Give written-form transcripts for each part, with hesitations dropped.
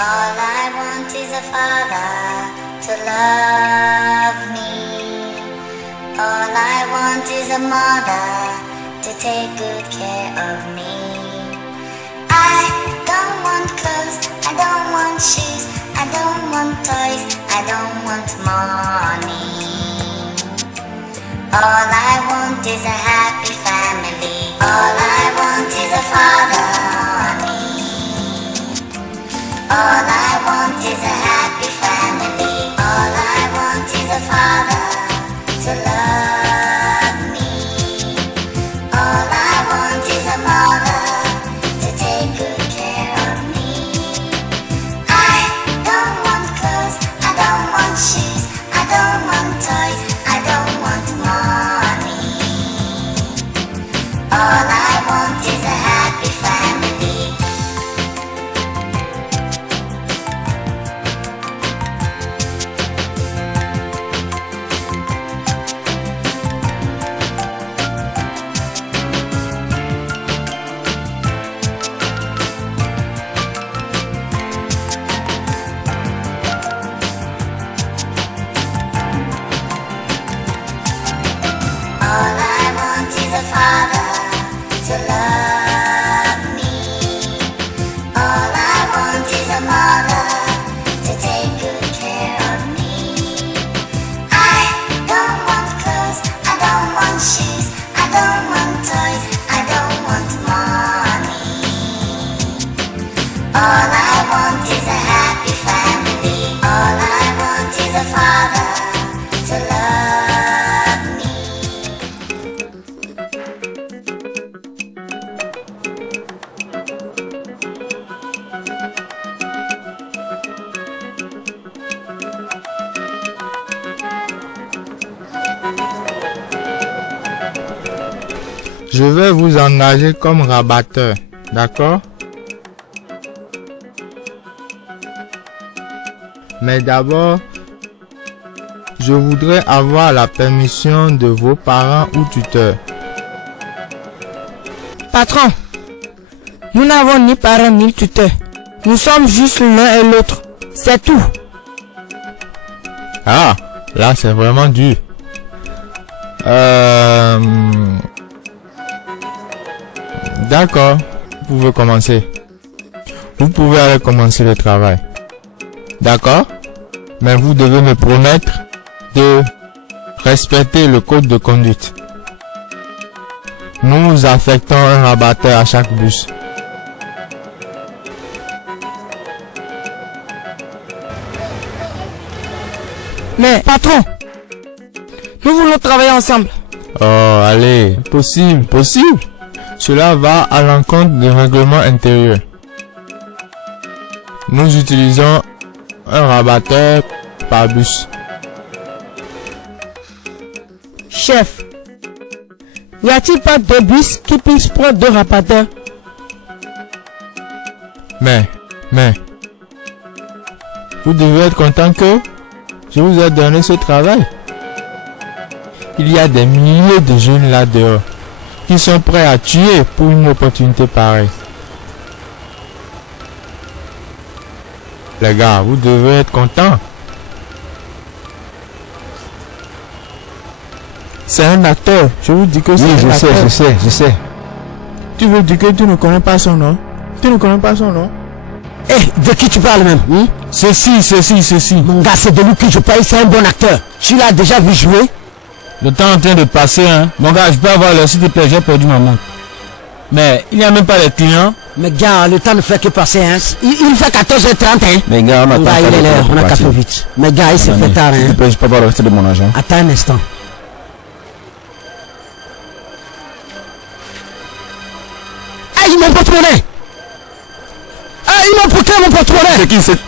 All I want is a father to love me. All I want is a mother to take good care of me. I don't want clothes, I don't want shoes, I don't want toys, I don't want money. All I want is a happy family. All I want is a father, honey. All I want is a happy family. All I want is a father to love me. All I want is a mother to take good care of me. I don't want clothes, I don't want shoes, I don't want toys, I don't want money. All I want is a happy family. All I want is a father to love me. All I want is a mother to take good care of me. I don't want clothes, I don't want shoes, I don't want toys, I don't want money. All I want is a happy family. All I want is a father to love me. Je vais vous engager comme rabatteur, d'accord? Mais d'abord, je voudrais avoir la permission de vos parents ou tuteurs. Patron, nous n'avons ni parents ni tuteurs. Nous sommes juste l'un et l'autre. C'est tout. Ah, là c'est vraiment dur. D'accord, vous pouvez commencer. Vous pouvez aller commencer le travail. D'accord? Mais vous devez me promettre de respecter le code de conduite. Nous affectons un rabatteur à chaque bus. Mais, patron, nous voulons travailler ensemble. Oh, allez, possible. Cela va à l'encontre du règlement intérieur. Nous utilisons un rabatteur par bus. Chef, y a-t-il pas de bus qui puisse prendre 2 rabatteurs? Mais, vous devez être content que je vous ai donné ce travail. Il y a des milliers de jeunes là dehors qui sont prêts à tuer pour une opportunité pareille. Les gars, vous devez être contents. C'est un acteur. Je vous dis que c'est un acteur. Je sais. Tu veux dire que tu ne connais pas son nom? De qui tu parles même? Ceci. Mon gars, c'est de lui que je parle, c'est un bon acteur. Tu l'as déjà vu jouer? Le temps est en train de passer, hein. Mon gars, je peux avoir le s'il te plaît, j'ai perdu ma montre. Mais il n'y a même pas les clients. Mais gars, le temps ne fait que passer, hein. Il fait 14h30, hein. Mais gars, on Mon gars, il est l'heure, on a qu'à faire vite. Mais gars, il s'est fait tard, hein. Je peux avoir le reste de mon argent. Attends un instant. Hey, mon porte-monnaie! Hey, ils m'ont piqué mon porte-monnaie! C'est qui? C'est qui?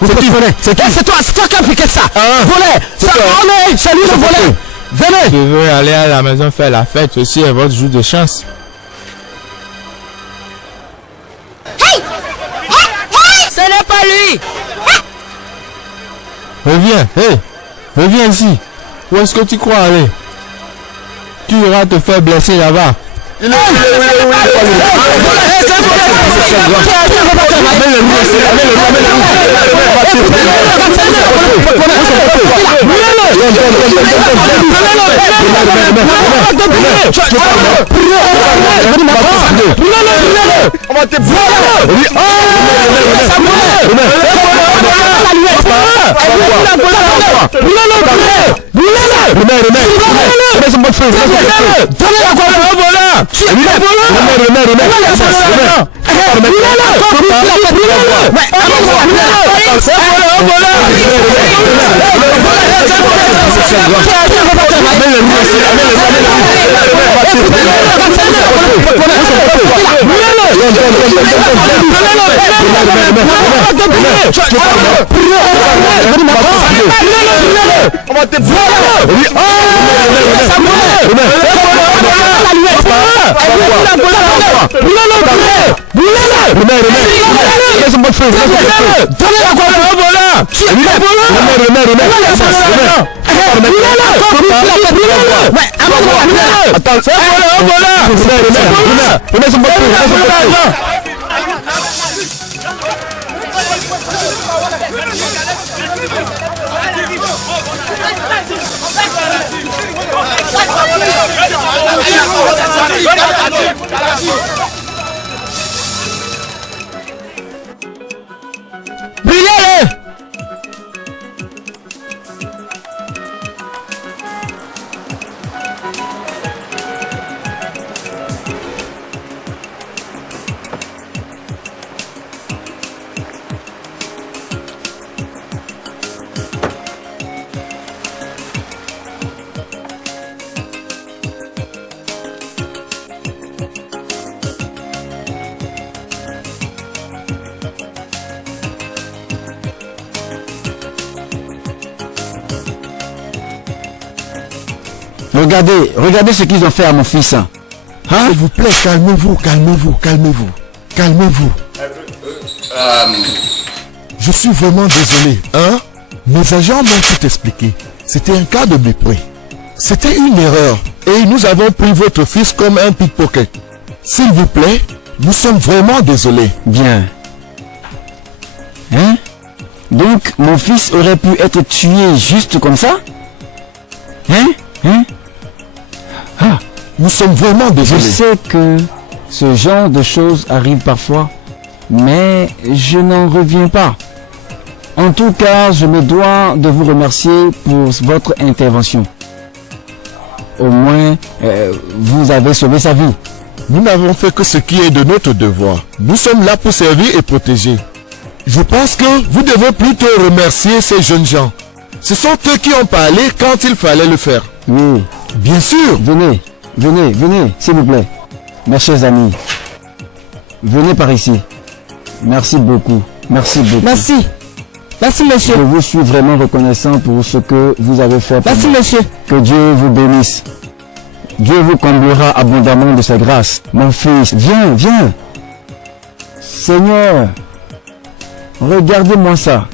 C'est toi qui as piqué ça! Volé! C'est Ça, toi. volé! C'est lui le volé! Venez! Je veux aller à la maison faire la fête. Ceci est votre jour de chance. Ce n'est pas lui. Reviens ici. Où est-ce que tu crois aller? Tu iras te faire blesser là-bas. Amène-le, Brûlez-le! Regardez ce qu'ils ont fait à mon fils. Hein? S'il vous plaît, calmez-vous. Je suis vraiment désolé. Mes agents m'ont tout expliqué. C'était un cas de mépris. C'était une erreur. Et nous avons pris votre fils comme un pickpocket. S'il vous plaît, nous sommes vraiment désolés. Bien. Hein? Donc, mon fils aurait pu être tué juste comme ça? Hein? Nous sommes vraiment Je désolés. sais que ce genre de choses arrive parfois, mais je n'en reviens pas. En tout cas, je me dois de vous remercier pour votre intervention. Au moins, vous avez sauvé sa vie. Nous n'avons fait que ce qui est de notre devoir. Nous sommes là pour servir et protéger. Je pense que vous devez plutôt remercier ces jeunes gens. Ce sont eux qui ont parlé quand il fallait le faire. Oui, Bien sûr. venez, s'il vous plaît. Mes chers amis, venez par ici. Merci beaucoup. Merci, monsieur. Je vous suis vraiment reconnaissant pour ce que vous avez fait pour moi. monsieur. Que Dieu vous bénisse. Dieu vous comblera abondamment de sa grâce. Mon fils, viens. Seigneur, regardez-moi ça.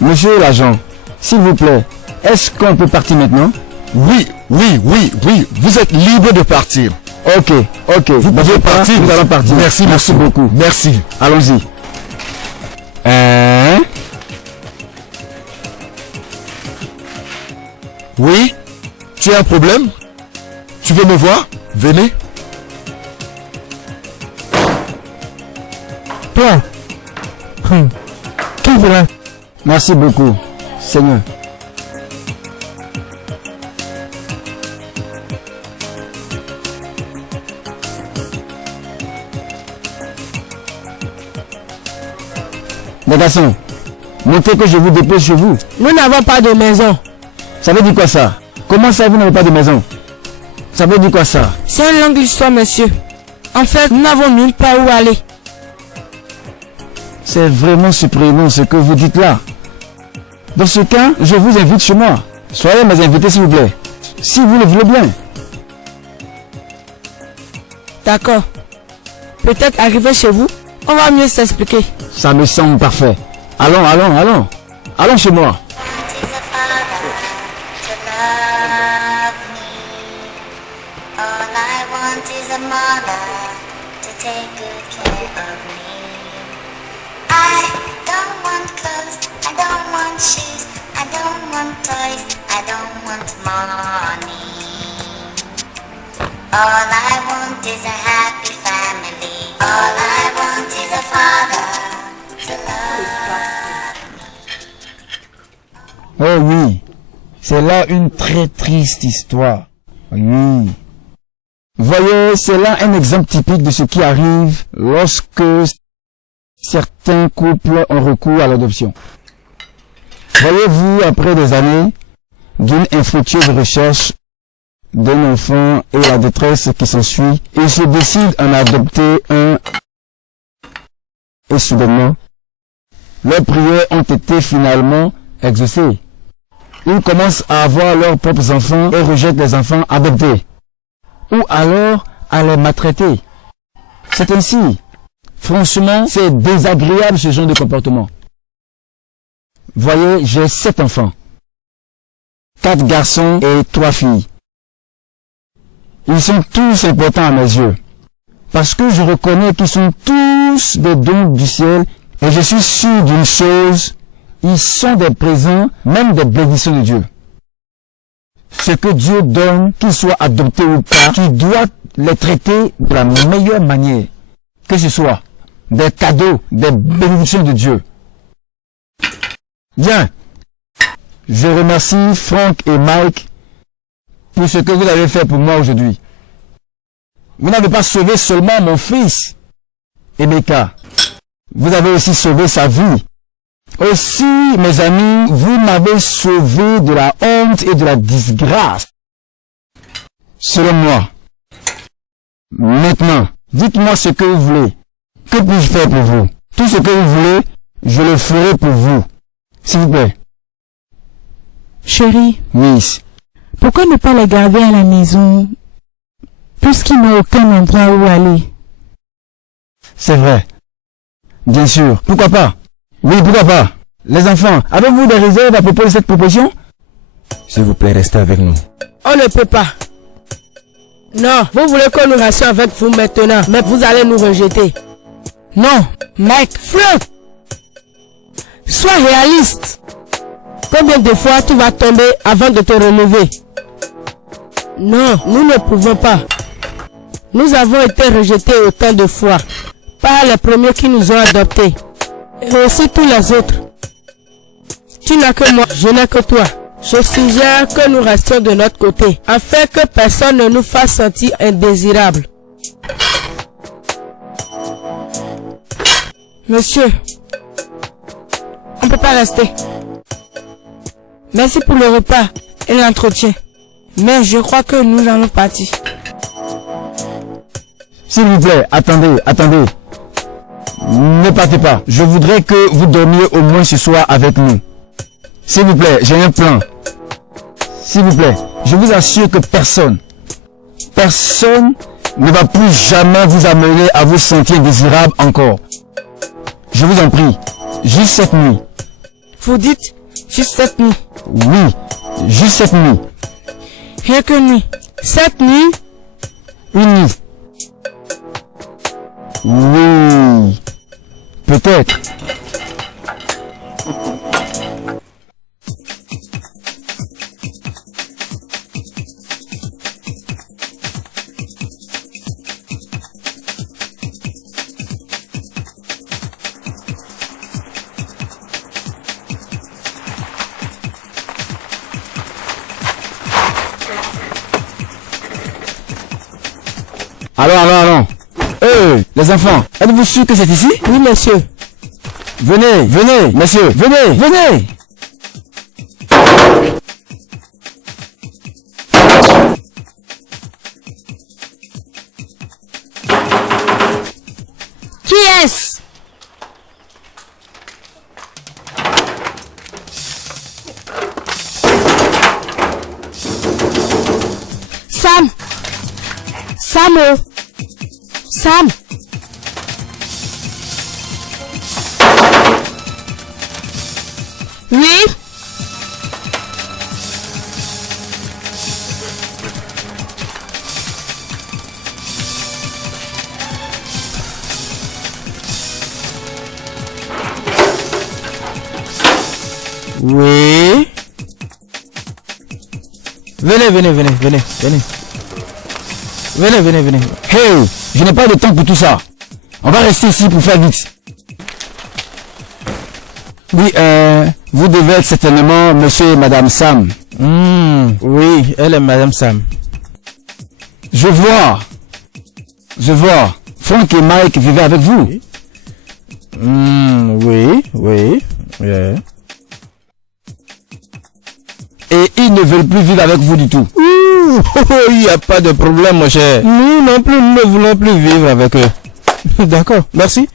Monsieur l'agent, s'il vous plaît, est-ce qu'on peut partir maintenant? Oui. Vous êtes libre de partir. Ok. Vous pouvez partir. Nous allons partir. Merci beaucoup. Merci. Allons-y. Oui? Tu as un problème? Tu veux me voir? Venez. Toi. Qui voilà? Merci beaucoup, Seigneur. Les garçons, montez que je vous dépose chez vous. Nous n'avons pas de maison. Ça veut dire quoi ça? Comment ça vous n'avez pas de maison? Ça veut dire quoi ça? C'est une longue histoire, monsieur. En fait, nous n'avons nulle part où aller. C'est vraiment surprenant ce que vous dites là. Dans ce cas, je vous invite chez moi. Soyez mes invités s'il vous plaît. Si vous le voulez bien. D'accord. Peut-être arriver chez vous, on va mieux s'expliquer. Ça me semble parfait. Allons. Allons chez moi. All I want is a mother to take good care of me. I don't want clothes don't want shoes, I don't want toys, I don't want money. All I want is a happy family. All I want is a father to love. Oh oui, c'est là une très triste histoire. Oui. Voyez, c'est là un exemple typique de ce qui arrive lorsque certains couples ont recours à l'adoption. Voyez-vous, après des années d'une infructueuse recherche d'un enfant et la détresse qui s'ensuit, ils se décident à en adopter un et soudainement, leurs prières ont été finalement exaucées. Ils commencent à avoir leurs propres enfants et rejettent les enfants adoptés, ou alors à les maltraiter. C'est ainsi. Franchement, c'est désagréable ce genre de comportement. Voyez, j'ai 7 enfants. 4 garçons et 3 filles. Ils sont tous importants à mes yeux, parce que je reconnais qu'ils sont tous des dons du ciel, et je suis sûr d'une chose, ils sont des présents, même des bénédictions de Dieu. Ce que Dieu donne, qu'ils soient adoptés ou pas, tu dois les traiter de la meilleure manière, que ce soit des cadeaux, des bénédictions de Dieu. Bien, je remercie Franck et Mike pour ce que vous avez fait pour moi aujourd'hui. Vous n'avez pas sauvé seulement mon fils, Emeka, vous avez aussi sauvé sa vie. Aussi, mes amis, vous m'avez sauvé de la honte et de la disgrâce. Selon moi. Maintenant, dites-moi ce que vous voulez. Que puis-je faire pour vous? Tout ce que vous voulez, je le ferai pour vous. S'il vous plaît. Chérie, Miss. pourquoi ne pas les garder à la maison, puisqu'ils n'ont aucun endroit où aller? C'est vrai. Bien sûr. Pourquoi pas? Oui, pourquoi pas? Les enfants, avez-vous des réserves à propos de cette proposition? S'il vous plaît, restez avec nous. On ne peut pas. Non, vous voulez que nous restions avec vous maintenant, mais vous allez nous rejeter. Non, Mike, Frank, sois réaliste. Combien de fois tu vas tomber avant de te relever? Non, nous ne pouvons pas. Nous avons été rejetés autant de fois par les premiers qui nous ont adoptés, et aussi tous les autres. Tu n'as que moi, je n'ai que toi. Je suggère que nous restions de notre côté, afin que personne ne nous fasse sentir indésirables. Monsieur, on ne peut pas rester. Merci pour le repas et l'entretien, mais je crois que nous allons partir. S'il vous plaît, attendez. Ne partez pas. Je voudrais que vous dormiez au moins ce soir avec nous. S'il vous plaît, j'ai un plan. S'il vous plaît, je vous assure que personne ne va plus jamais vous amener à vous sentir désirable encore. Je vous en prie, juste cette nuit. Vous dites juste cette nuit? Oui, juste cette nuit. Rien que nuit. Cette nuit? Une nuit. Oui, peut-être. Allons. Les enfants, êtes-vous sûrs que c'est ici? Oui, monsieur. Venez, messieurs, venez. Qui est-ce? Sam. Oui? Oui. Venez. Venez. Hey, je n'ai pas de temps pour tout ça. On va rester ici pour faire vite. Oui, vous devez être certainement monsieur et madame Sam. Oui, elle est madame Sam. Je vois. Frank et Mike vivaient avec vous. Oui. Yeah. Et ils ne veulent plus vivre avec vous du tout. Il n'y a pas de problème, mon cher. Nous non plus, nous ne voulons plus vivre avec eux. D'accord, merci.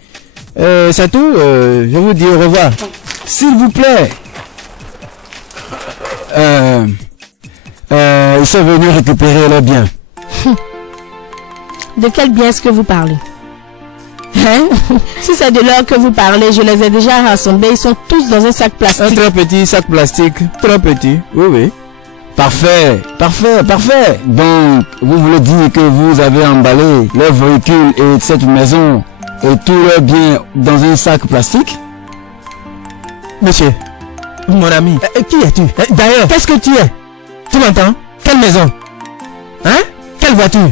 C'est tout. Je vous dis au revoir. S'il vous plaît. Ils sont venus récupérer leurs biens. De quel bien est-ce que vous parlez? Hein? Si c'est de l'or que vous parlez, je les ai déjà rassemblés. Ils sont tous dans un sac Un plastique. très petit sac plastique. Très petit. Oui. Parfait. Donc, vous voulez dire que vous avez emballé leur véhicule et cette maison et tous leurs biens dans un sac plastique? Monsieur, mon ami, qui es-tu? D'ailleurs, qu'est-ce que tu es? Tu m'entends? Quelle maison? Hein? Quelle voiture?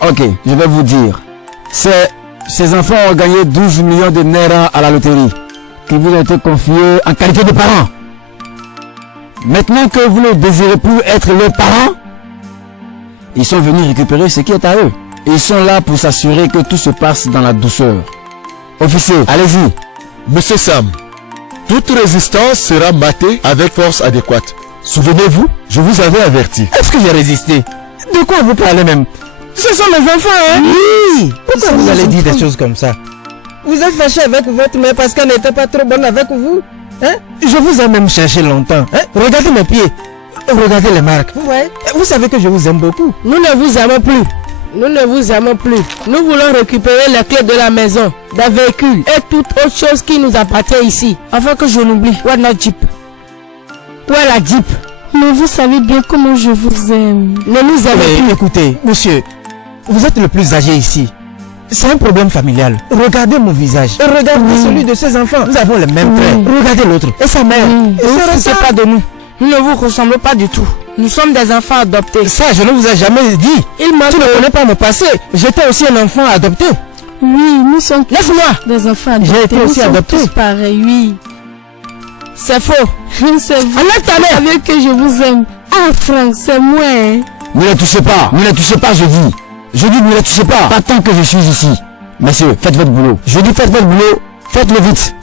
Ok, je vais vous dire. Ces enfants ont gagné 12 millions de naira à la loterie, qui vous ont été confiés en qualité de parents. Maintenant que vous ne désirez plus être leurs parents, ils sont venus récupérer ce qui est à eux. Ils sont là pour s'assurer que tout se passe dans la douceur. Officier, allez-y. Monsieur Sam, toute résistance sera matée avec force adéquate. Souvenez-vous, je vous avais averti. Est-ce que j'ai résisté? De quoi vous parlez même? Ce sont mes enfants, hein? Oui! Pourquoi vous allez dire des choses comme ça? Vous êtes fâché avec votre mère parce qu'elle n'était pas trop bonne avec vous? Hein? Je vous ai même cherché longtemps. Hein? Regardez mes pieds. Regardez les marques. Vous voyez? Vous savez que je vous aime beaucoup. Nous ne vous aimons plus. Nous voulons récupérer les clés de la maison, des véhicules et toute autre chose qui nous appartient ici. Afin que je n'oublie. Où est notre Jeep? Où est la Jeep? Mais vous savez bien comment je vous aime. Ne nous aimez plus. Écoutez, monsieur, vous êtes le plus âgé ici. C'est un problème familial. Regardez mon visage. Et regardez celui de ses enfants. Nous avons les mêmes traits. Regardez l'autre. Et sa mère. Ne vous foutez pas de nous. Nous ne vous ressemblons pas du tout. Nous sommes des enfants adoptés. Ça, je ne vous ai jamais dit. Tu ne connais pas mon passé. J'étais aussi un enfant adopté. Oui, nous sommes Laisse-moi. des enfants adoptés. J'ai été aussi adopté. Tous pareil, oui. C'est faux. C'est vous. Enlève ta mère. Vous savez que je vous aime. Ah, Franck, c'est moi. Hein. Ne les touchez pas, je dis. Je dis ne les touchez pas. Pas tant que je suis ici. Messieurs, faites votre boulot. Je dis faites votre boulot, faites-le vite.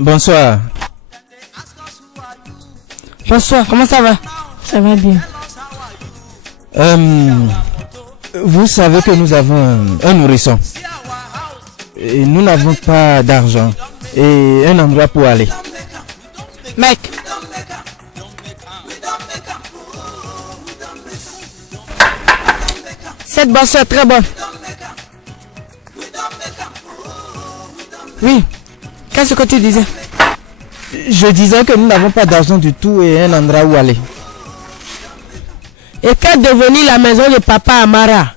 Bonsoir. Bonsoir, comment ça va? Ça va bien. Vous savez que nous avons un nourrisson. Et nous n'avons pas d'argent. Et un endroit pour aller. Mec. Cette boisson est très bonne. Oui. Qu'est-ce que tu disais? Je disais que nous n'avons pas d'argent du tout et un endroit où aller. Et qu'est devenue la maison de papa Amara?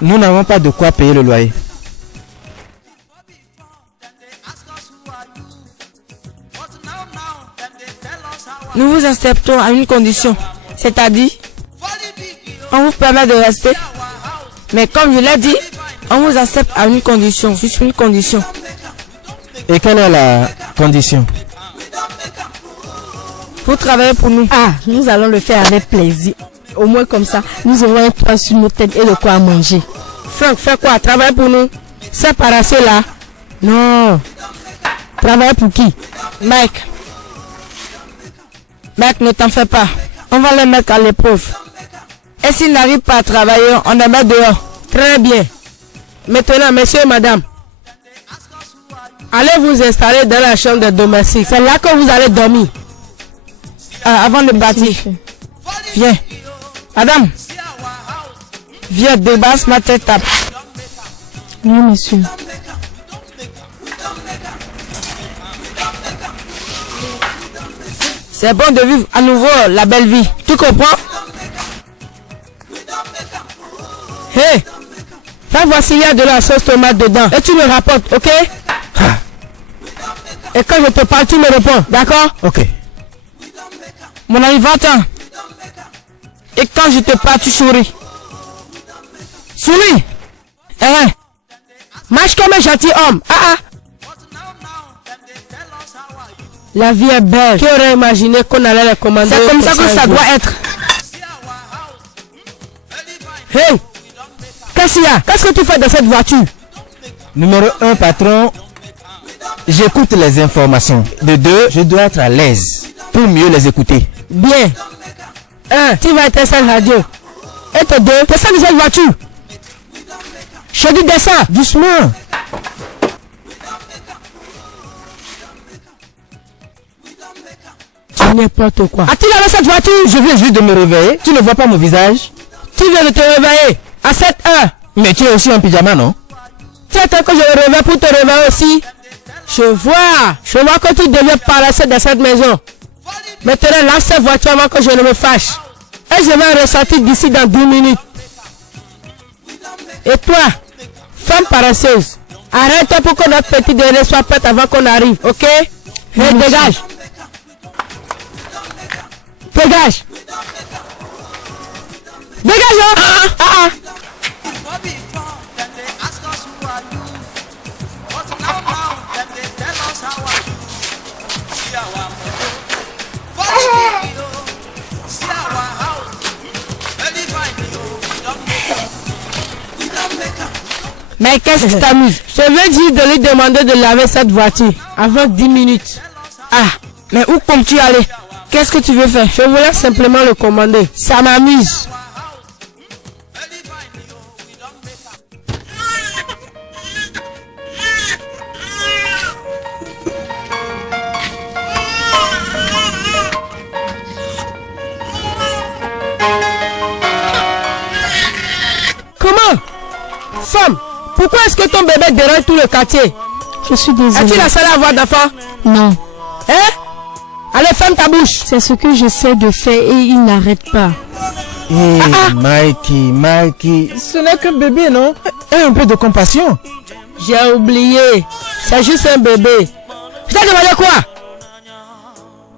Nous n'avons pas de quoi payer le loyer. Nous vous acceptons à une condition. C'est-à-dire, on vous permet de rester. Mais comme je l'ai dit, on vous accepte à une condition. Juste une condition. Et quelle est la condition? Vous travaillez pour nous. Ah, nous allons le faire avec plaisir. Au moins comme ça, nous aurons un toit sur nos têtes et de quoi manger. Franck, fais quoi? Travaille pour nous. C'est par là. Non. Travailler pour qui? Mike. Mike, ne t'en fais pas. On va les mettre à l'épreuve. Et s'ils n'arrivent pas à travailler, on les met dehors. Très bien. Maintenant, messieurs et madame, allez vous installer dans la chambre de domestique. C'est là que vous allez dormir. Avant de partir. Viens. Madame. Viens, débasse ma tête. Oui, monsieur. C'est bon de vivre à nouveau la belle vie. Tu comprends? Hé! Fais voir s'il y a de la sauce tomate dedans. Et tu me rapportes, ok? Et quand je te parle, tu me réponds. D'accord? Ok. Mon ami, 20 ans. Et quand je te parle, tu souris. Souris! Eh! Marche comme un gentil homme. La vie est belle. Qui aurait imaginé qu'on allait les commander? C'est comme ça que ça doit être. Hey! Qu'est-ce qu'il y a? Qu'est-ce que tu fais dans cette voiture? Numéro 1, patron, j'écoute les informations. De 2, je dois être à l'aise pour mieux les écouter. Bien. 1, tu vas être cette radio. Et de 2, descends de cette voiture. Je dis descends. Doucement. N'importe quoi. As-tu lavé cette voiture? Je viens juste de me réveiller. Tu ne vois pas mon visage? Tu viens de te réveiller à 7 heures. Mais tu es aussi en pyjama, non? Tu attends que je me réveille pour te réveiller aussi. Je vois que tu deviens paresseux dans cette maison. Maintenant, lave cette voiture avant que je ne me fâche. Et je vais ressortir d'ici dans 10 minutes. Et toi, femme paresseuse, arrête pour que notre petit déjeuner soit prêt avant qu'on arrive, ok? Et dégage. Dégage. Dégage. Mais qu'est-ce qui t'amuse? Je vais dire de lui demander de laver cette voiture avant 10 minutes. Mais où comptes-tu aller? Qu'est-ce que tu veux faire? Je voulais simplement le commander. Ça m'amuse. Comment? Femme, pourquoi est-ce que ton bébé dérange tout le quartier? Je suis désolée. Es-tu la seule à avoir d'enfant? Non. Hein? Allez, ferme ta bouche. C'est ce que j'essaie de faire et il n'arrête pas. Mikey, ce n'est qu'un bébé, non? Et un peu de compassion. J'ai oublié. C'est juste un bébé. Je t'ai demandé quoi?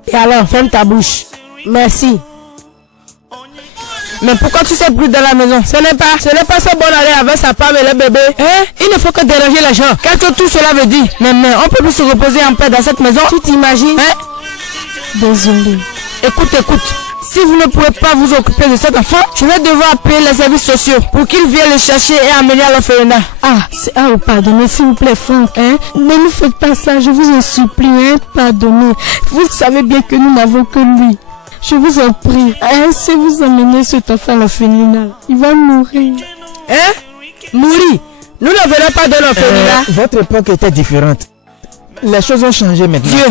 Et alors, ferme ta bouche. Merci. Mais pourquoi tu sais plus dans la maison? Ce n'est pas ça bon d'aller avec sa femme et le bébé. Hein? Il ne faut que déranger les gens. Qu'est-ce que tout cela veut dire? Mais on peut plus se reposer en paix dans cette maison. Tu t'imagines? Hein? Désolée. Écoute. Si vous ne pouvez pas vous occuper de cet enfant, je vais devoir appeler les services sociaux pour qu'ils viennent le chercher et amener à l'orphelinat. Pardonnez s'il vous plaît, Franck. Hein? Ne nous faites pas ça, je vous en supplie. Hein? Pardonnez. Vous savez bien que nous n'avons que lui. Je vous en prie. Si vous emmenez cet enfant à l'orphelinat, il va mourir. Hein? Mourir? Nous ne venons pas de l'orphelinat. Votre époque était différente. Les choses ont changé maintenant. Dieu.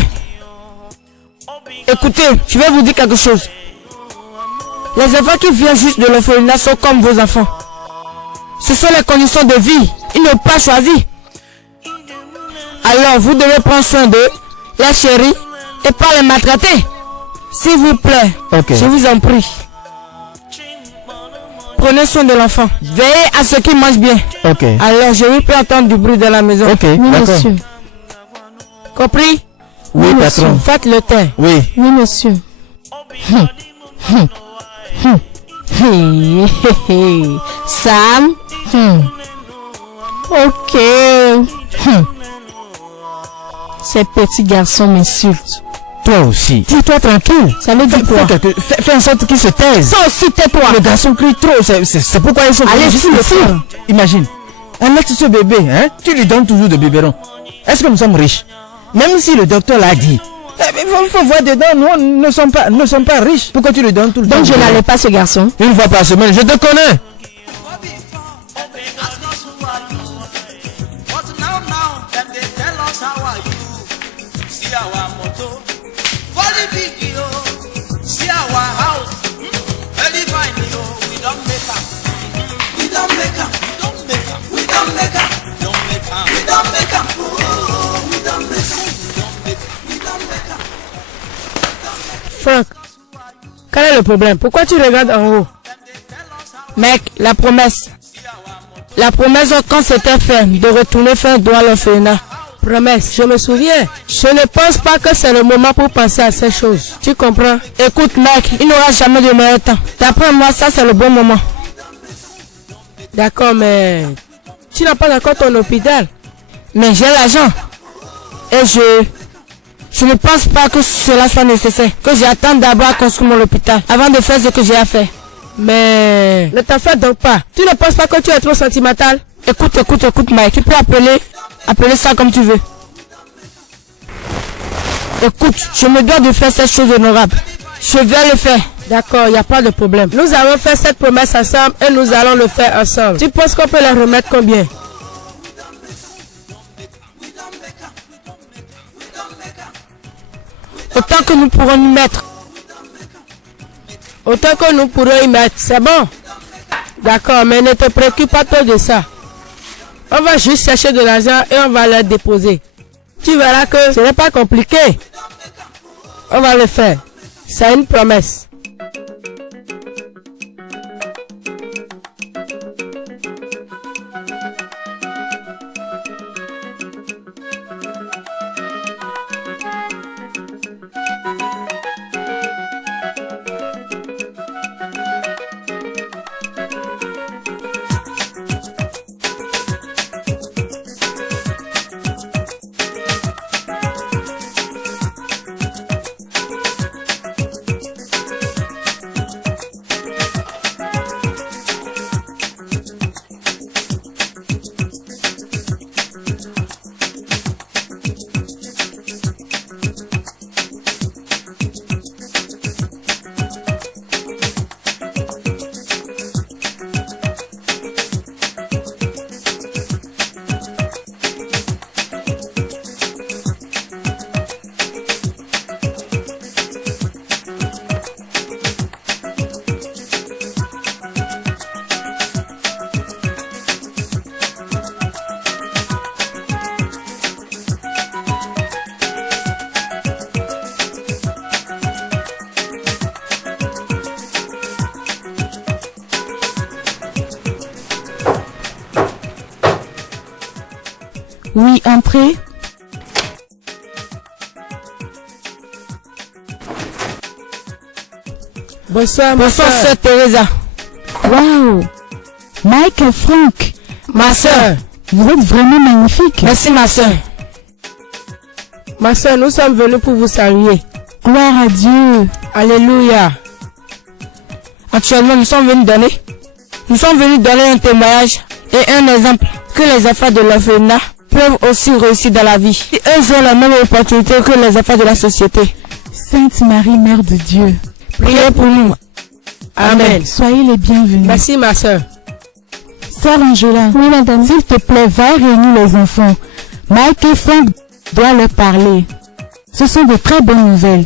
Écoutez, je vais vous dire quelque chose. Les enfants qui viennent juste de l'orphelinat sont comme vos enfants. Ce sont les conditions de vie. Ils n'ont pas choisi. Alors, vous devez prendre soin d'eux, les chérir et pas les maltraiter. S'il vous plaît, je vous en prie. Prenez soin de l'enfant. Veillez à ce qu'il mange bien. Alors, je ne peux entendre du bruit dans la maison. Oui, monsieur. Compris? Oui, patron. Faites le thé. Oui, monsieur. Sam. Ok. Ces petits garçons m'insultent. toi aussi. Dis-toi tranquille. Ça veut dire quoi? Fais en sorte qu'ils se taisent. Toi aussi, tais-toi. Le garçon crie trop. C'est pourquoi ils sont Allez, juste le fou. Imagine. Alex, ce bébé, hein, tu lui donnes toujours de biberon. Est-ce que nous sommes riches? Même si le docteur l'a dit. Il faut voir dedans, nous ne sommes pas riches. Pourquoi tu le donnes tout le temps? Donc je n'allais pas ce garçon. Une fois par semaine, je te connais. Frank, quel est le problème? Pourquoi tu regardes en haut? Mec, la promesse. La promesse quand c'était fait de retourner faire droit à l'orphelinat. Promesse, je me souviens. Je ne pense pas que c'est le moment pour penser à ces choses. Tu comprends? Écoute mec, il n'aura jamais de meilleur temps. D'après moi, ça c'est le bon moment. D'accord, mais tu n'as pas encore ton hôpital. Mais j'ai l'argent. Et je ne pense pas que cela soit nécessaire. Que j'attende d'abord à construire mon hôpital avant de faire ce que j'ai à faire. Mais ne t'en fais donc pas. Tu ne penses pas que tu es trop sentimental? Écoute Mike. Tu peux appeler ça comme tu veux. Écoute, je me dois de faire cette chose honorable. Je vais le faire. D'accord, il n'y a pas de problème. Nous avons fait cette promesse ensemble et nous allons le faire ensemble. Tu penses qu'on peut la remettre combien? Autant que nous pourrons y mettre. Autant que nous pourrons y mettre. C'est bon? D'accord, mais ne te préoccupe pas trop de ça. On va juste chercher de l'argent et on va le déposer. Tu verras que ce n'est pas compliqué. On va le faire. C'est une promesse. Oui, entrez. Bonsoir, sœur Teresa. Waouh. Mike et Frank, Ma sœur. vous êtes vraiment magnifiques. Merci, ma sœur. Ma sœur, nous sommes venus pour vous saluer. Gloire à Dieu. Alléluia. Actuellement, nous sommes venus donner un témoignage et un exemple que les enfants de l'orphelinat peuvent aussi réussir dans la vie. Eux ont la même opportunité que les enfants de la société. Sainte Marie, Mère de Dieu, Priez pour nous. Amen. soyez les bienvenus. Merci, ma sœur. Sœur Angela, oui madame, s'il te plaît, va réunir les enfants. Mike et Frank doivent leur parler. Ce sont de très bonnes nouvelles.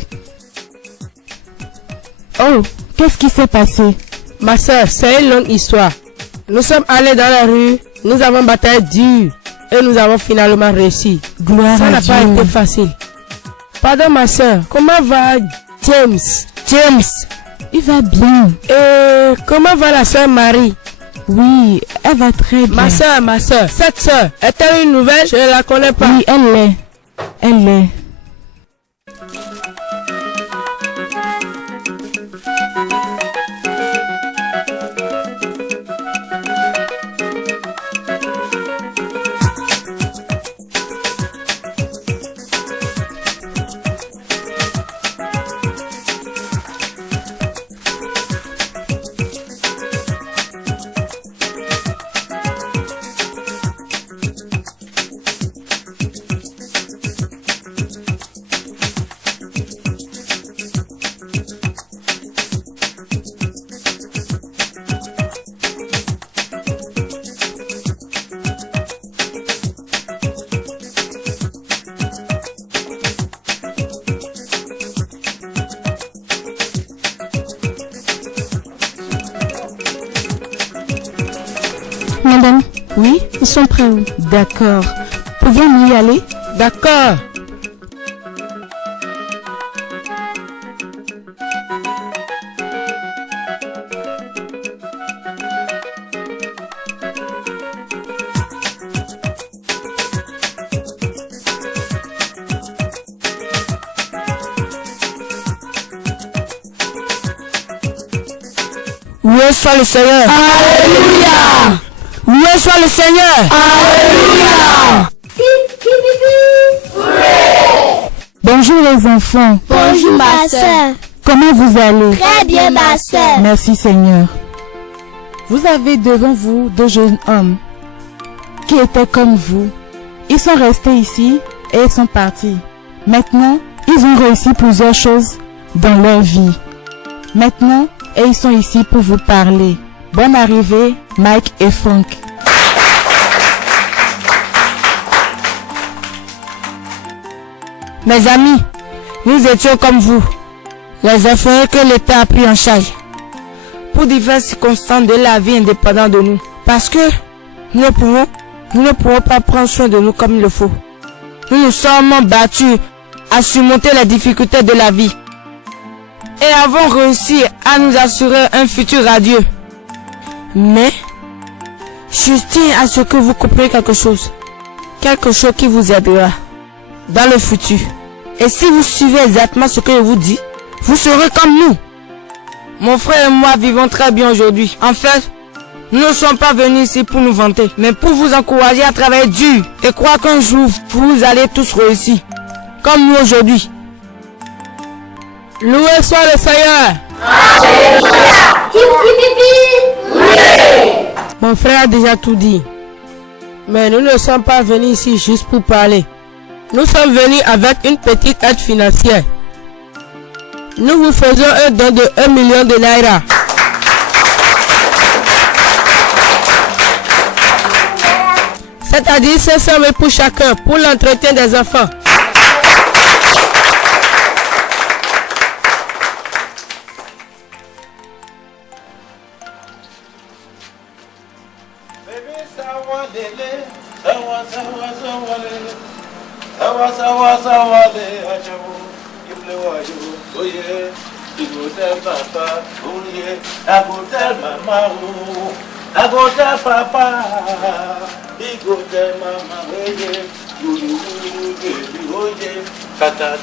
Oh, qu'est-ce qui s'est passé? Ma sœur, c'est une longue histoire. Nous sommes allés dans la rue, nous avons bataillé dur et nous avons finalement réussi. Gloire Ça à n'a Dieu. pas été facile. Pardon, ma sœur, comment va James? Il va bien. Et comment va la sœur Marie? Oui, elle va très bien. Ma sœur, cette sœur, est-elle une nouvelle? Je ne la connais pas. Oui, elle l'est. Elle l'est. Madame, Oui? ils sont prêts. Oui. D'accord. Pouvons-nous y aller? D'accord. Loué soit le Seigneur. Alléluia! Loué soit le Seigneur. Alléluia! Bonjour les enfants. Bonjour ma soeur. Comment vous allez? Très bien ma soeur. Merci Seigneur. Vous avez devant vous deux jeunes hommes qui étaient comme vous. Ils sont restés ici et ils sont partis. Maintenant, ils ont réussi plusieurs choses dans leur vie. Maintenant, et ils sont ici pour vous parler. Bonne arrivée, Mike et Frank. Mes amis, nous étions comme vous, les orphelins que l'État a pris en charge pour diverses circonstances de la vie indépendante de nous. Parce que nous ne pouvons pas prendre soin de nous comme il le faut. Nous nous sommes battus à surmonter les difficultés de la vie et avons réussi à nous assurer un futur radieux. Mais je tiens à ce que vous compreniez quelque chose qui vous aidera dans le futur. Et si vous suivez exactement ce que je vous dis, vous serez comme nous. Mon frère et moi vivons très bien aujourd'hui. En fait, nous ne sommes pas venus ici pour nous vanter, mais pour vous encourager à travailler dur et croire qu'un jour vous allez tous réussir, comme nous aujourd'hui. Loué soit le Seigneur. Mon frère a déjà tout dit. Mais nous ne sommes pas venus ici juste pour parler. Nous sommes venus avec une petite aide financière. Nous vous faisons un don de 1 million de naira. C'est-à-dire 500 000 pour chacun, pour l'entretien des enfants.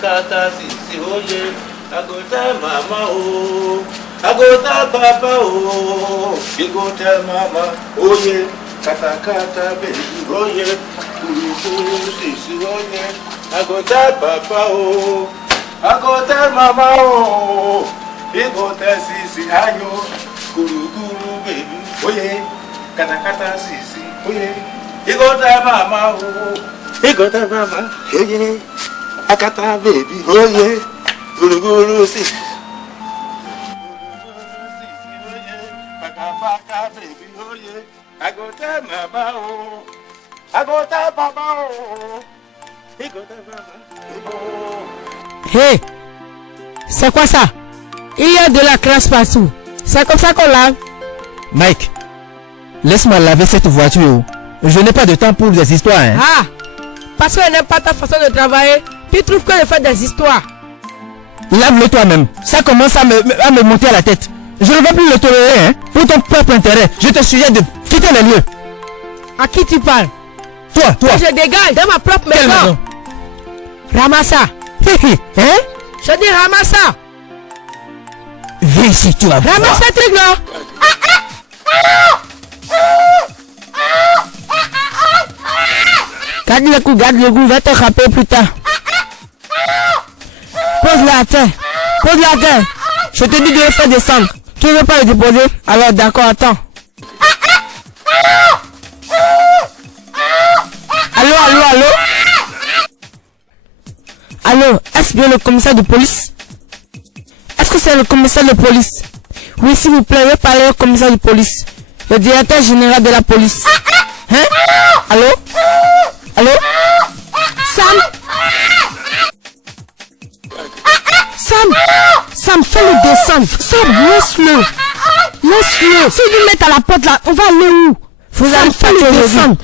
Kata sisi oye, agota mama o, agota papa o, igota mama oye, kata baby oye, kuru sisi oye, agota papa o, agota mama o, igota sisi ayo, kuru baby oye, kata sisi oye, igota mama o, igota mama oye. Akata baby, oh yeah, guru si. Paka baby, oh yeah. I go tell mama oh, I go tell papa oh, he go tell mama oh. Hey, c'est quoi ça? Il y a de la crasse partout. C'est comme ça qu'on lave. Mike, laisse-moi laver cette voiture. Je n'ai pas de temps pour des histoires. Hein. Ah, parce que je n'aime pas ta façon de travailler. Tu trouves que je fais des histoires? Lave-le toi-même. Ça commence à me monter à la tête. Je ne vais plus le tolérer, hein. Pour ton propre intérêt, je te suggère de quitter le lieu. À qui tu parles? Toi. Je dégage dans ma propre Quelle maison. maison? Ramassa. Hein? Je dis ramassa. Viens ici, tu vas voir. Ramasse ce truc là. Garde le goût, va te rappeler plus tard. Pose-la à terre. Je te dis de le faire descendre. Tu ne veux pas le déposer? Alors d'accord, attends. Allô, est-ce bien le commissaire de police? Est-ce que c'est le commissaire de police? Oui, s'il vous plaît, veuillez parler au commissaire de police. Le directeur général de la police. Hein? Allô? Sam, fais-le descendre. Sam, laisse-le. S'il nous met à la porte là, on va aller où? Vous allez pas le défendre.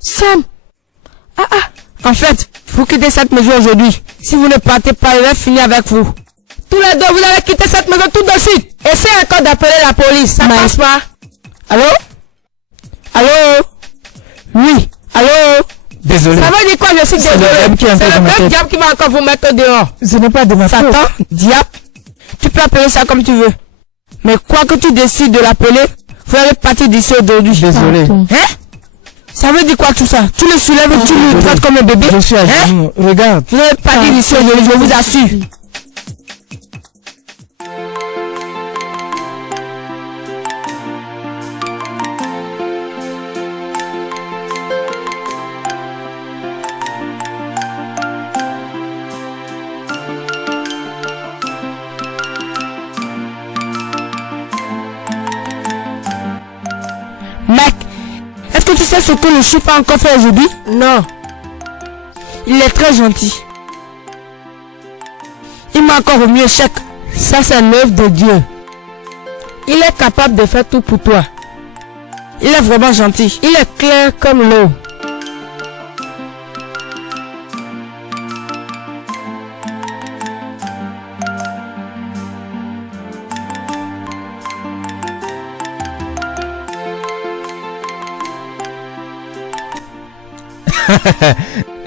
Sam. En fait, vous quittez cette maison aujourd'hui. Si vous ne partez pas, il va finir avec vous. Tous les deux, vous allez quitter cette maison tout de suite. Essayez encore d'appeler la police. Ça passe pas. Allô? Allô? Oui. Allô? Désolé. Ça veut dire quoi? Je suis désolé. C'est le même diable qui va encore vous mettre dehors. Ce n'est pas de ma faute. Satan, diable, tu peux appeler ça comme tu veux. Mais quoi que tu décides de l'appeler, vous allez partir d'ici aujourd'hui. Désolé. Hein? Ça veut dire quoi tout ça? Tu le soulèves et tu le traites comme un bébé? Je suis à genoux. Regarde. Vous allez partir d'ici aujourd'hui, je vous assure. Mec, est-ce que tu sais ce que le chou a encore fait aujourd'hui? Non. Il est très gentil. Il m'a encore remis un chèque. Ça, c'est un œuvre de Dieu. Il est capable de faire tout pour toi. Il est vraiment gentil. Il est clair comme l'eau.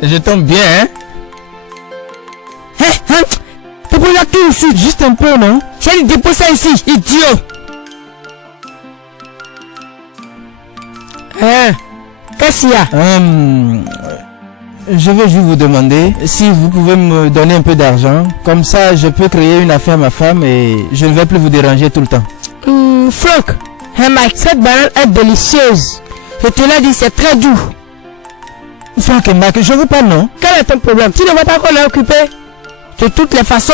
Je tombe bien, hein? T'es pour la tout ici, Juste un peu, non? j'ai dit dépose ça ici, idiot. Qu'est-ce qu'il y a? Je vais juste vous demander si vous pouvez me donner un peu d'argent. Comme ça, je peux créer une affaire à ma femme et je ne vais plus vous déranger tout le temps. Franck, Mike, cette banane est délicieuse. Je te l'ai dit, c'est très doux. Franck et Mac, je veux pas, non? Quel est ton problème? Tu ne vas pas qu'on est occupé? De toutes les façons,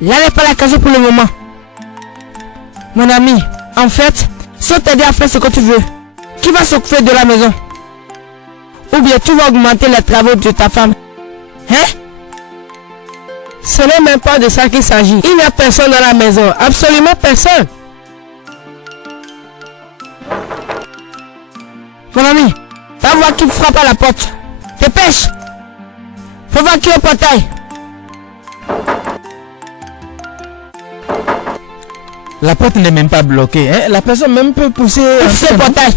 là n'est pas la case pour le moment. Mon ami, en fait, si on t'aide à faire ce que tu veux, qui va s'occuper de la maison? Ou bien tu vas augmenter les travaux de ta femme? Hein? Ce n'est même pas de ça qu'il s'agit. Il n'y a personne dans la maison. Absolument personne. Mon ami, va voir qui frappe à la porte. Dépêche. Faut voir qui est au portail. La porte n'est même pas bloquée, hein? La personne même peut pousser... Pousse le portail.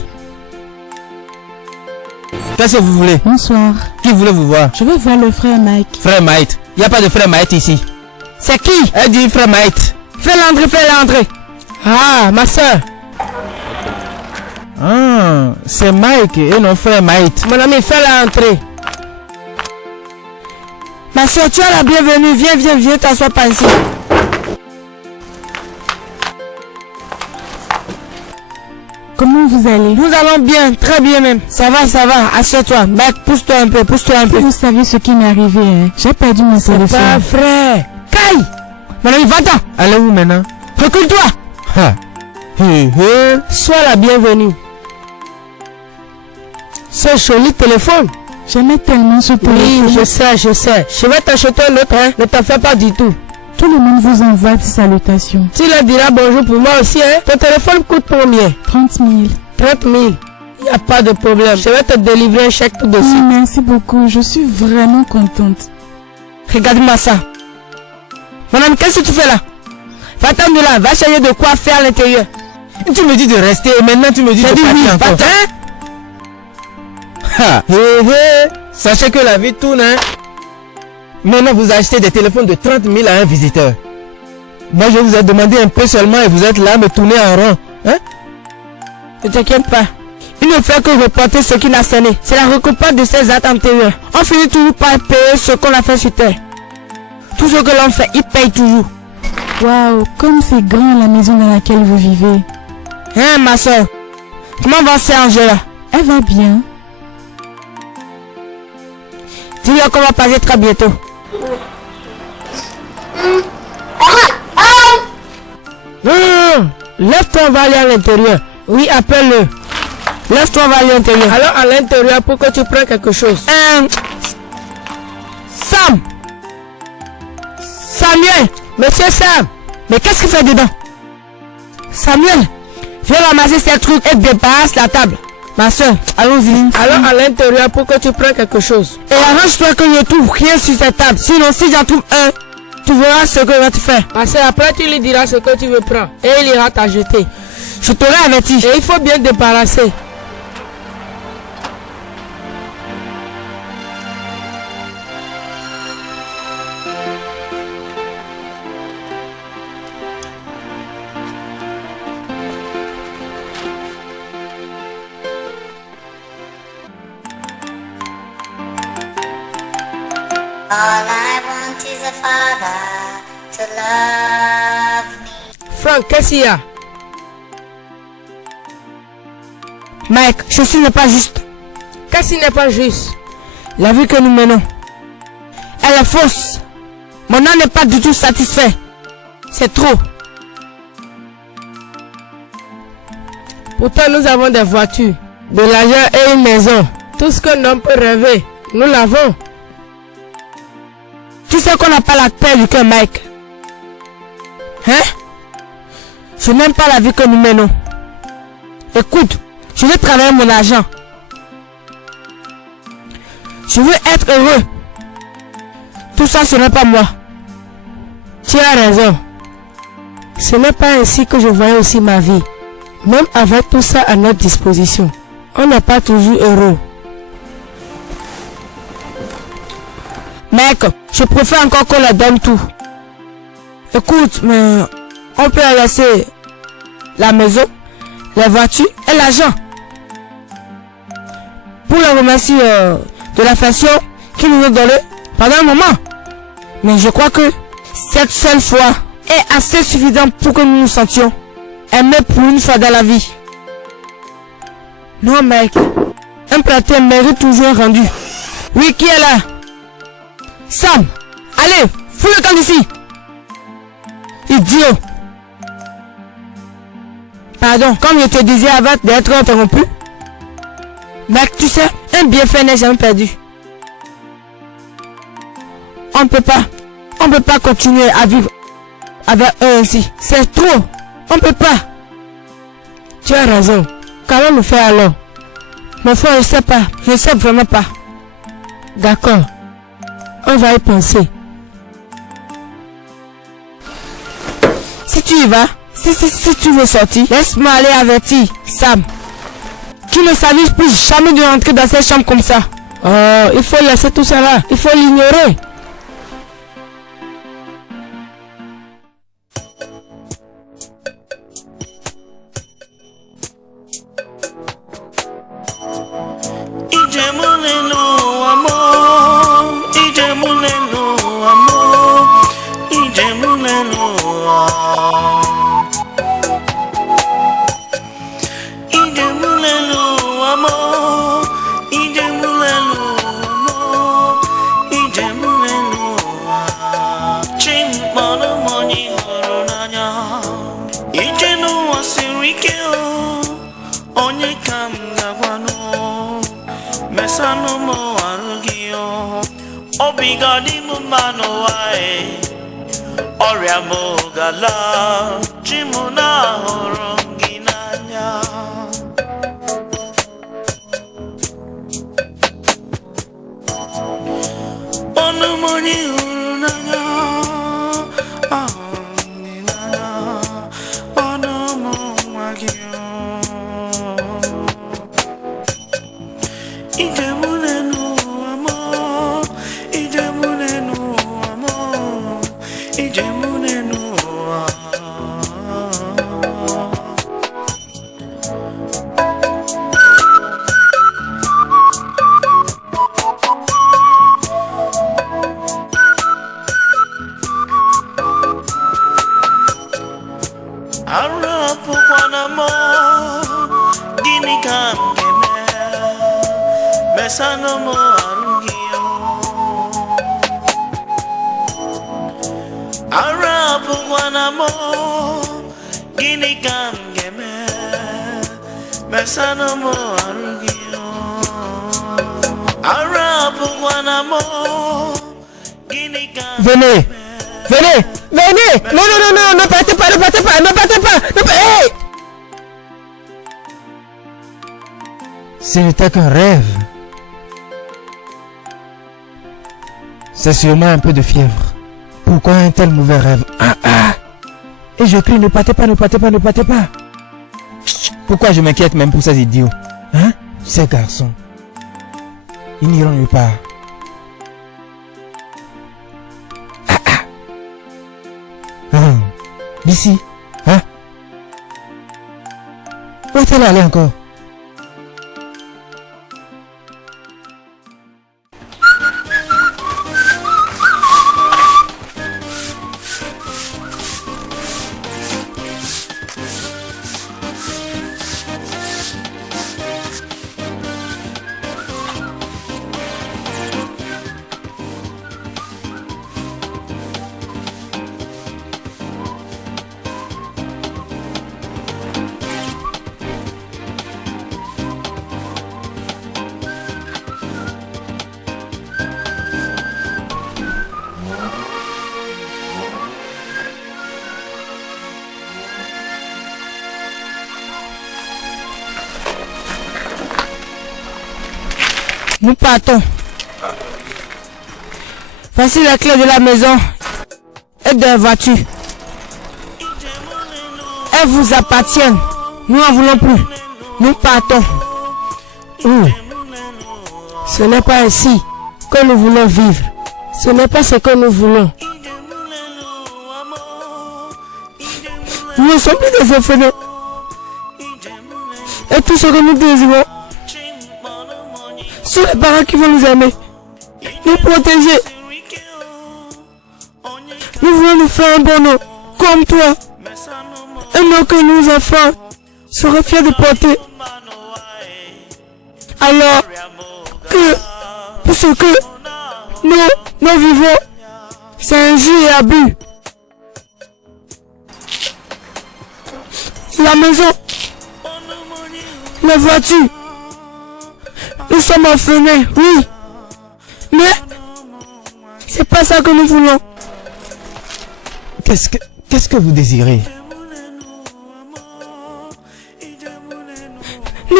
Qu'est-ce que vous voulez? Bonsoir. Qui voulait vous voir? Je veux voir le frère Mike. Frère Mike. Il n'y a pas de frère Mike ici. C'est qui? Elle dit frère Mike. Fais-la entrer. Ah, ma soeur. Ah, c'est Mike et non frère Mike. Mon ami, fais-la entrer. Ma soeur, tu es la bienvenue. Viens, t'assois pas ici. Comment vous allez? Nous allons bien, très bien même. Ça va, assieds-toi. Mec, pousse-toi un peu. Vous saviez ce qui m'est arrivé, hein? J'ai perdu mon téléphone. C'est pas vrai. Caille. Mon ami, va-t'en. Allez où maintenant? Recule-toi. Ha. Sois la bienvenue. Ce joli téléphone. J'aimais tellement ce téléphone. Oui, je sais. Je vais t'acheter un autre, hein. Ne t'en fais pas du tout. Tout le monde vous envoie des salutations. Tu leur diras bonjour pour moi aussi, hein. Ton téléphone coûte combien? 30 000. 30 000. Il n'y a pas de problème. Je vais te délivrer un chèque tout de suite. Merci beaucoup. Je suis vraiment contente. Regarde-moi ça. Mon ami, qu'est-ce que tu fais là? Va-t'en de là. Va chercher de quoi faire à l'intérieur. Tu me dis de rester et maintenant tu me dis de partir oui, encore. Va-t'en. Sachez que la vie tourne, hein. Maintenant vous achetez des téléphones de 30 000 à un visiteur. Moi je vous ai demandé un peu seulement et vous êtes là à me tourner en rond, hein. Ne t'inquiète pas. Il ne fait que reporter ce qui n'a sonné. C'est la récompense de ses actes antérieurs. On finit toujours par payer ce qu'on a fait sur terre. Tout ce que l'on fait, il paye toujours. Waouh, comme c'est grand la maison dans laquelle vous vivez. Hein, ma soeur? Comment va c'est Angela? Elle va bien. Dis-leur qu'on va passer très bientôt. Lève-toi, on va aller à l'intérieur. Oui, appelle-le. Lève-toi, on va aller à l'intérieur. Alors à l'intérieur pour que tu prennes quelque chose. Sam. Samuel. Monsieur Sam. Mais qu'est-ce qu'il fait dedans? Samuel. Viens ramasser ces trucs et débarrasse la table. Ma soeur, allons-y. Allons à l'intérieur pour que tu prennes quelque chose. Et arrange-toi que je ne trouve rien sur cette table. Sinon, si j'en trouve un, tu verras ce que je vais te faire. Parce que après, tu lui diras ce que tu veux prendre. Et il ira t'ajouter. Je t'aurai averti. Et il faut bien débarrasser. All I want is a father to love me. Frank, qu'est-ce qu'il y a? Mike, ceci n'est pas juste. Qu'est-ce qui n'est pas juste? La vie que nous menons, elle est fausse. Mon âme n'est pas du tout satisfait. C'est trop. Pourtant, nous avons des voitures, de l'argent et une maison. Tout ce qu'un homme peut rêver, nous l'avons. Tu sais qu'on n'a pas la paix du cœur, Mike. Hein? Je n'aime pas la vie que nous menons. Écoute, je veux travailler mon argent. Je veux être heureux. Tout ça, ce n'est pas moi. Tu as raison. Ce n'est pas ainsi que je voyais aussi ma vie. Même avec tout ça à notre disposition, on n'est pas toujours heureux. Mec, je préfère encore qu'on leur donne tout. Écoute, mais on peut leur laisser la maison, les voitures et l'argent. Pour les remercier de l'affection qu'ils nous ont donnée pendant un moment. Mais je crois que cette seule fois est assez suffisante pour que nous nous sentions aimés pour une fois dans la vie. Non, mec, un plateau mérite toujours un rendu. Oui, qui est là? Sam, allez, fous le camp d'ici. Idiot. Pardon, comme je te disais avant d'être interrompu. Mec, tu sais, un bienfait n'est jamais perdu. On ne peut pas continuer à vivre avec eux ainsi. C'est trop. On ne peut pas. Tu as raison. Qu'allons-nous faire alors? Mon frère, je sais pas. Je sais vraiment pas. D'accord. On va y penser. Si tu y vas, si tu veux sortir, laisse-moi aller avertir Sam. Qui ne s'avise plus jamais de rentrer dans cette chambre comme ça. Oh, il faut laisser tout ça là. Il faut l'ignorer. Venez, venez, venez. Non, ne partez pas, hey. Ce n'était qu'un rêve. C'est sûrement un peu de fièvre. Pourquoi un tel mauvais rêve? Et je crie, ne partez pas, ne partez pas, ne partez pas. Pourquoi je m'inquiète même pour ces idiots? Hein? Ces garçons. Ils n'iront nulle part. D'ici. Hein? Où est-elle allée encore? Nous partons. Voici la clé de la maison et de la voiture. Elles vous appartiennent. Nous n'en voulons plus. Nous partons. Ce n'est pas ainsi que nous voulons vivre. Ce n'est pas ce que nous voulons. Nous ne sommes plus des orphelins. Et tout ce que nous désirons, sont les parents qui vont nous aimer, nous protéger. Nous voulons nous faire un bon nom, comme toi. Un nom que nos enfants seraient fiers de porter. Alors que, pour ce que nous vivons, c'est injure et abus. La maison, la voiture, nous sommes orphelins, oui. Mais c'est pas ça que nous voulons. Qu'est-ce que vous désirez? Nous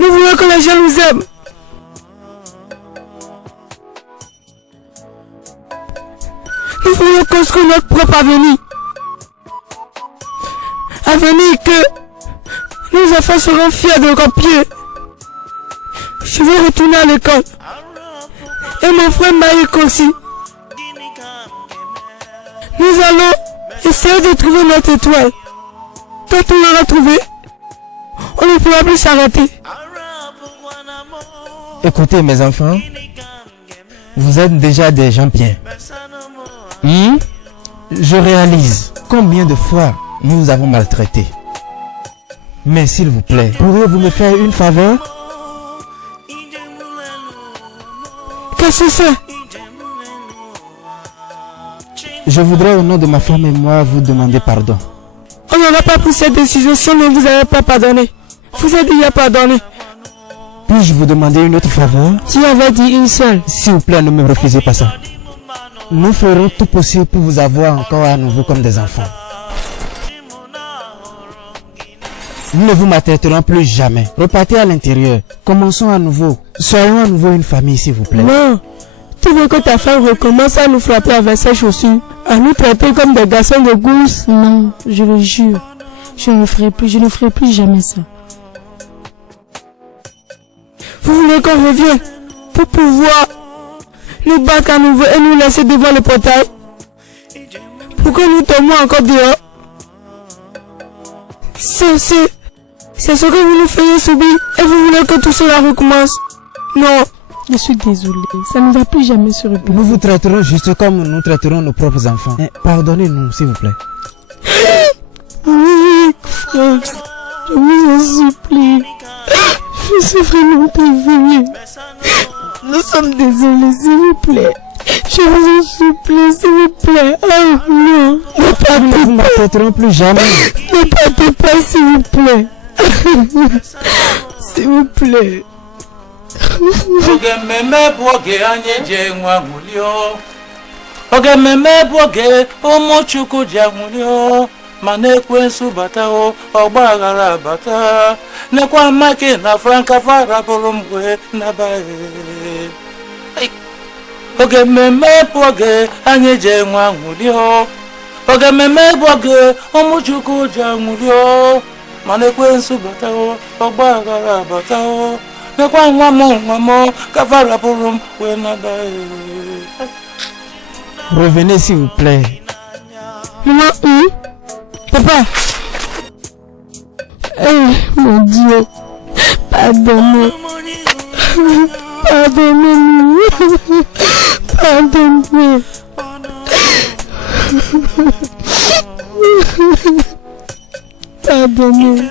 voulons que les gens nous aiment. Nous voulons construire notre propre avenir. Avenir que nos enfants seront fiers de copier. Je veux retourner à l'école. Et mon frère Maïk aussi. Nous allons essayer de trouver notre étoile. Quand on l'aura trouvée, on ne pourra plus s'arrêter. Écoutez mes enfants, vous êtes déjà des gens bien. Je réalise combien de fois nous vous avons maltraités. Mais s'il vous plaît, pourriez-vous me faire une faveur? Qu'est-ce que c'est? Je voudrais au nom de ma femme et moi vous demander pardon. On n'aura pas pris cette décision si on ne vous avait pas pardonné. Vous êtes déjà pardonné. Puis-je vous demander une autre faveur? Tu avais dit une seule. S'il vous plaît, ne me refusez pas ça. Nous ferons tout possible pour vous avoir encore à nouveau comme des enfants. Nous ne vous maltraiterons plus jamais. Repartez à l'intérieur. Commençons à nouveau. Soyons à nouveau une famille, s'il vous plaît. Non. Tu veux que ta femme recommence à nous frapper avec ses chaussures, à nous traiter comme des garçons de gousse? Non, je le jure. Je ne ferai plus jamais ça. Vous voulez qu'on revienne pour pouvoir nous battre à nouveau et nous laisser devant le portail? Pour que nous tombions encore dehors? C'est ce que vous nous faites subir et vous voulez que tout cela recommence? Non. Je suis désolée, ça ne va plus jamais se répéter. Nous vous traiterons juste comme nous traiterons nos propres enfants. Pardonnez-nous, s'il vous plaît. Oui, Franck, je vous en supplie. Je suis vraiment désolée. Nous sommes désolés, s'il vous plaît. Je vous en supplie, s'il vous plaît. Oh non, ne partez Nous ne vous maltraiterons plus jamais. Ne partez pas, s'il vous plaît. S'il vous plaît. Ogememe bwoge anyeje nwamulio. Ogememe bwoge omochuku jamulio. mana ekwensu bata ọgba aghara bata nekwa Mike na Franka farapụrụ mgbe nabaghị oge mmemme bụ oge anyị ji enwe aṅụrị oge mmemme bụ oge ụmụ Chukwu ji aṅụrị mana ekwensu bata ọgba aghara bata nekwa nwa m ka farapụrụ mgbe nabaghị. Revenez s'il vous plaît. Maman, papa. Mon Dieu. Pardonnez. Pardonnez-nous. Pardonnez. Pardonnez.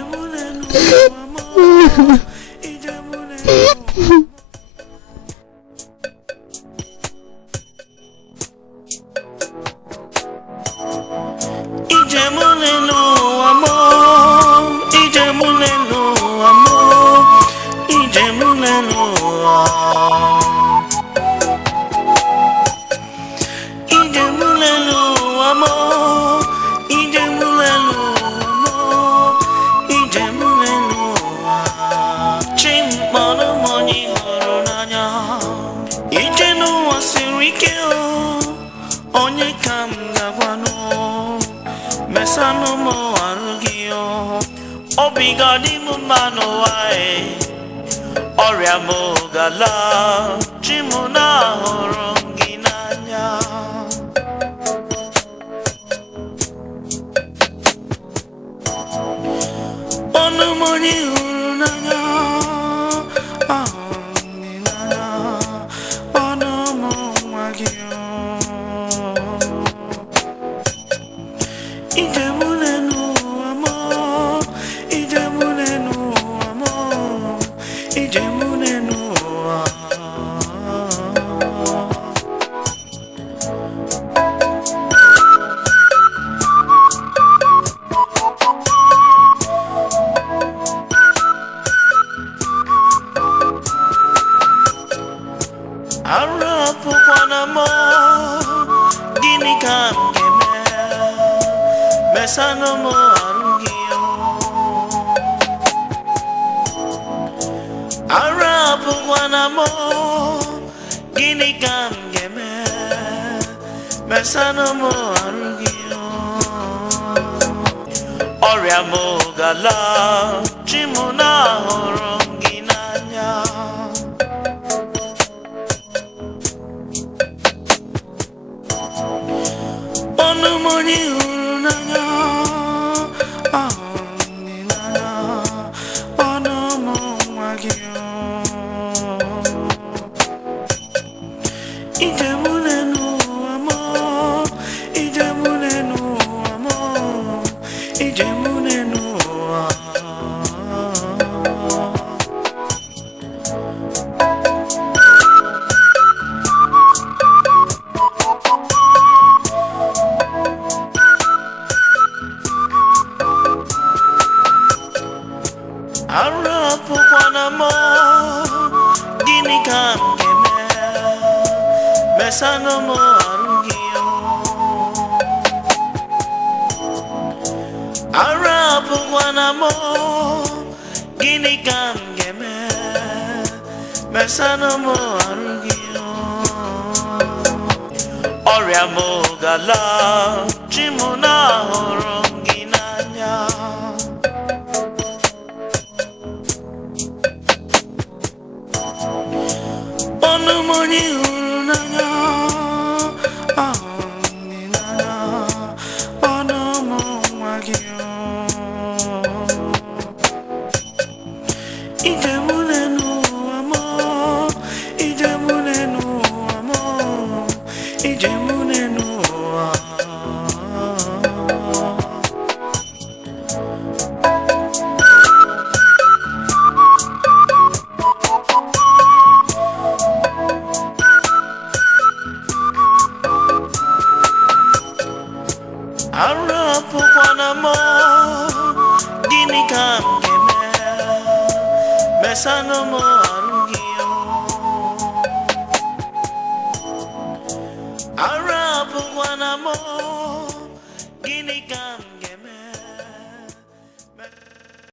Mesano mo